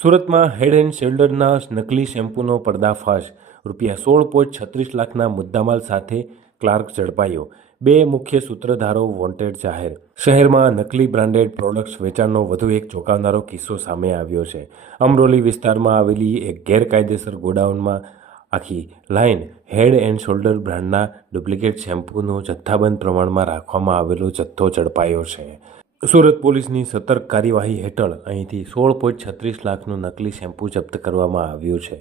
સુરતમાં હેડ એન્ડ શોલ્ડરના નકલી શેમ્પૂનો પર્દાફાશ. રૂપિયા સોળ પોઈન્ટ છત્રીસ લાખના મુદ્દામાલ સાથે ક્લાર્ક ઝડપાયો. બે મુખ્ય સૂત્રધારો વોન્ટેડ જાહેર. શહેરમાં નકલી બ્રાન્ડેડ પ્રોડક્ટ્સ વેચાણનો વધુ એક ચોંકાવનારો કિસ્સો સામે આવ્યો છે. અમરોલી વિસ્તારમાં આવેલી એક ગેરકાયદેસર ગોડાઉનમાં આખી લાઇન હેડ એન્ડ શોલ્ડર બ્રાન્ડના ડુપ્લિકેટ શેમ્પૂનો જથ્થાબંધ પ્રમાણમાં રાખવામાં આવેલો જથ્થો ઝડપાયો છે. સુરત પોલીસની સતર્ક કાર્યવાહી હેઠળ અહીંથી સોળ પોઈન્ટ છત્રીસ લાખનું નકલી શેમ્પૂ જપ્ત કરવામાં આવ્યું છે.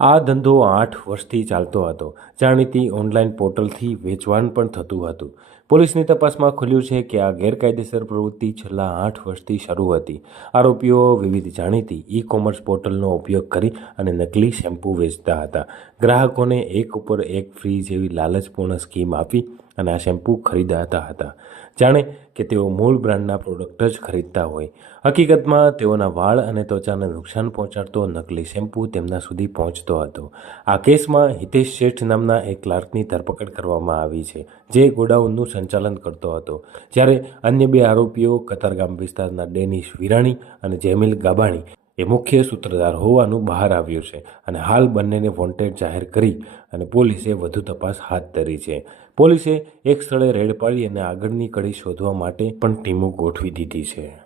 આ ધંધો આઠ વર્ષથી ચાલતો હતો. જાણીતી ઓનલાઈન પોર્ટલથી વેચવાણ પણ થતું હતું. પોલીસની તપાસમાં ખુલ્યું છે કે આ ગેરકાયદેસર પ્રવૃત્તિ છેલ્લા આઠ વર્ષથી શરૂ હતી. આરોપીઓ વિવિધ જાણીતી ઈ કોમર્સ પોર્ટલનો ઉપયોગ કરી અને નકલી શેમ્પૂ વેચતા હતા. ગ્રાહકોને એક ઉપર એક ફ્રી જેવી લાલચપૂર્ણ સ્કીમ આપી અને આ શેમ્પૂ ખરીદાતા હતા. જાણે કે તેઓ મૂળ બ્રાન્ડના પ્રોડક્ટ જ ખરીદતા હોય. હકીકતમાં તેઓના વાળ અને ત્વચાને નુકસાન પહોંચાડતો નકલી શેમ્પૂ તેમના સુધી પહોંચતો હતો. આ કેસમાં હિતેશ શેઠ નામના એક ક્લાર્કની ધરપકડ કરવામાં આવી છે, જે ગોડાઉનનું સંચાલન કરતો હતો. જ્યારે અન્ય બે આરોપીઓ કતારગામ વિસ્તારના ડેનિશ વિરાણી અને જેમિલ ગાબાણી એ મુખ્ય સૂત્રધાર હોવાનું બહાર આવ્યું છે અને હાલ બંનેને વોન્ટેડ જાહેર કરી અને પોલીસે વધુ તપાસ હાથ ધરી છે. પોલીસે એક સ્થળે રેડ પાડી અને આગળની કડી શોધવા માટે પણ ટીમો ગોઠવી દીધી છે.